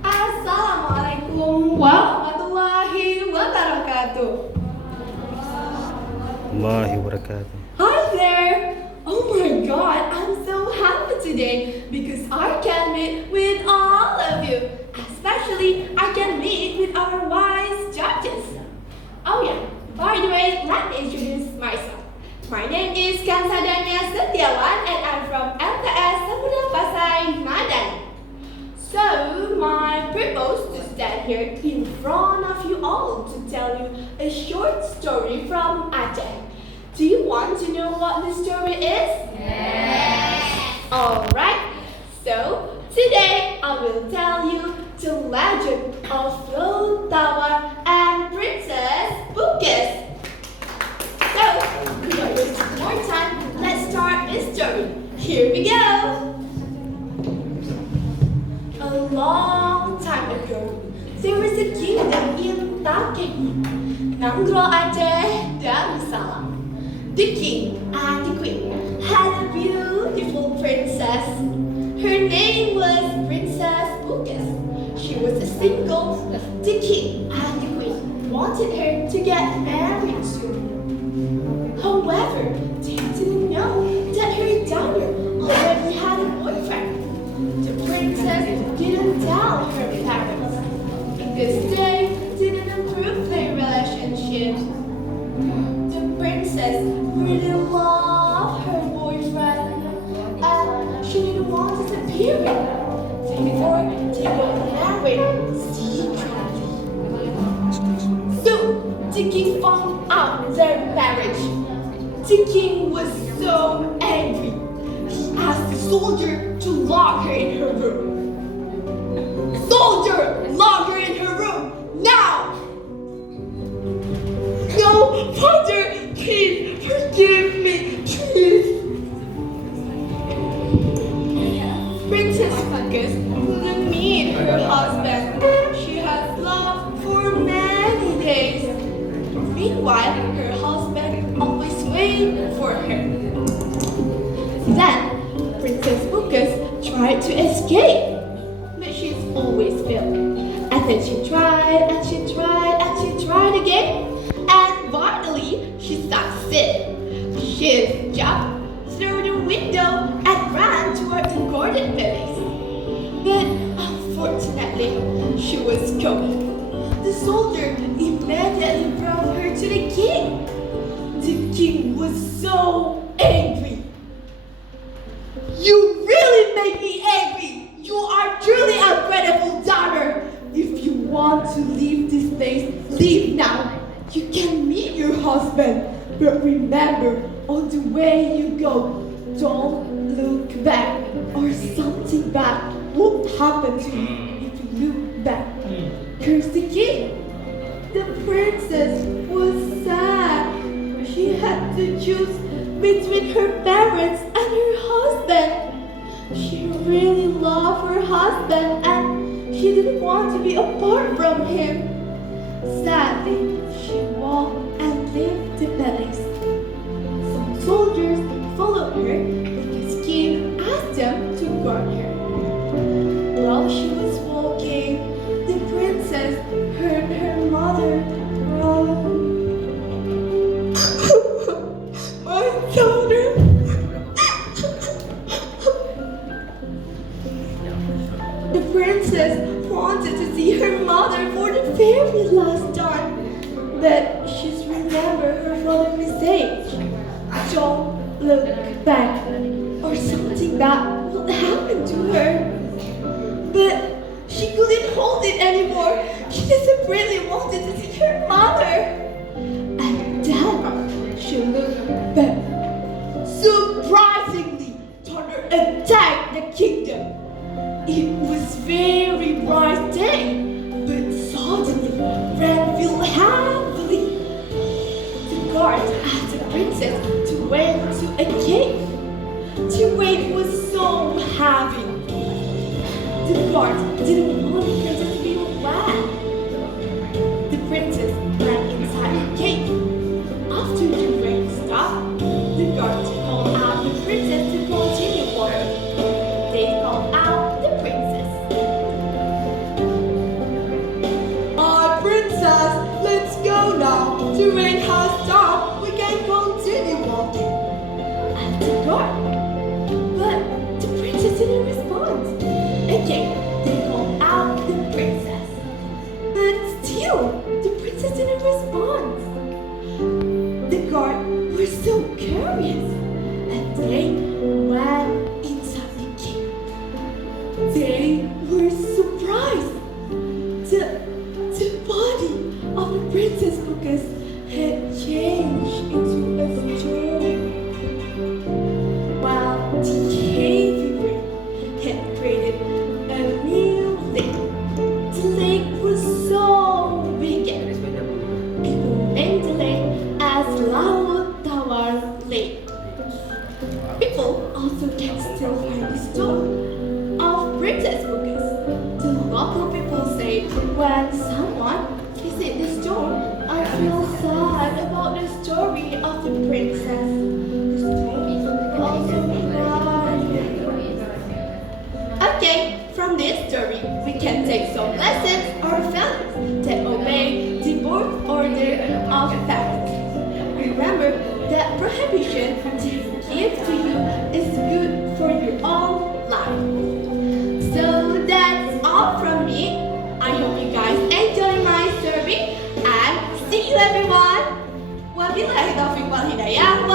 Assalamualaikum warahmatullahi wabarakatuh. Allahi wabarakatuh. Hi there! Oh my god, I'm so happy today because I can meet with all of you. Especially, I can meet with our wise judges. Oh yeah, by the way, let me introduce myself. My name is KHANSA DANIA SETIAWAN and I'm from MTs SAMUDERA PASAI MADANI. So, my purpose to stand here in front of you all to tell you a short story from ACEH. Do you want to know what the story is? Yes! Alright, so today I will tell you the legend of Float Tower and Princess Buckus. So, without wasting more time, let's start this story. Here we go! A long time ago, there was a kingdom in KHANSA Nanggro Aceh Darussalam. The king and the queen had a beautiful princess. Her name was Princess Buckus. She was a single. The king and the queen wanted her to get married soon. However, they didn't know that her daughter already had a boyfriend. The princess didn't tell her parents because they didn't approve their relationship. The princess really loved her boyfriend and she didn't want to disappear him. Therefore, they got married secretly. So, the king found out their marriage. The king was so angry. He asked the soldier to lock her in her room. Soldier, lock her in her room, now! No, father, please, forgive me, please. Princess Buckus couldn't meet her husband. She had loved for many days. Meanwhile, her husband always waited for her. Then, Princess Buckus tried to escape, but she's always failed. And then she tried, and she tried, and she tried again, and finally, she succeeded. She jumped through the window and ran toward the garden palace. But unfortunately, she was caught. The soldier immediately brought her to the king. The king was so angry. You really make me angry! You are truly a ungrateful daughter! If you want to leave this place, leave now! You can meet your husband, but remember, on the way you go, don't look back, or something bad will happen to you if you look back. Cursed the king. The princess was sad. She had to choose between her parents and her husband. She really loved her husband and she didn't want to be apart from him. Sadly, she walked and left the palace. Some soldiers followed her because king asked them to guard her. While she was walking, the princess heard her mother cry. My daughter. The princess wanted to see her mother for the very last time, but she's remembered her father's message. Don't look back, or something bad will happen to her. But she couldn't hold it anymore. She desperately wanted to see her mother. And then she looked back. Surprisingly, thunder attacked the kingdom. It was very bright day, but suddenly rain fell heavily. The guards asked the princess to wait to a cave. The weight was so heavy. The guards didn't want the princess to be wet. The princess ran inside the cave. After the rain stopped, the guards called out the princess to continue walking. They called out the princess. didn't respond. Again, they called out the princess. But still, the princess didn't respond. The guard were so curious, and they went inside the cave. They were surprised. The body of the princess Focus had changed into a stone, while the cave had created a new lake. The lake was so big, people named the lake as Laut Tawar Lake. People also can still find the stone of Princess Focus. The local people say when someone visits the stone, I feel sad about the story of the princess. The story also cries. Okay, from this story, we can take some lessons or values that obey the birth order of parents. Remember that prohibition to give to you is good for your own life. So that's all from me. I hope you guys enjoy my story and see you everyone. Wabillahi taufiq wal hidayah.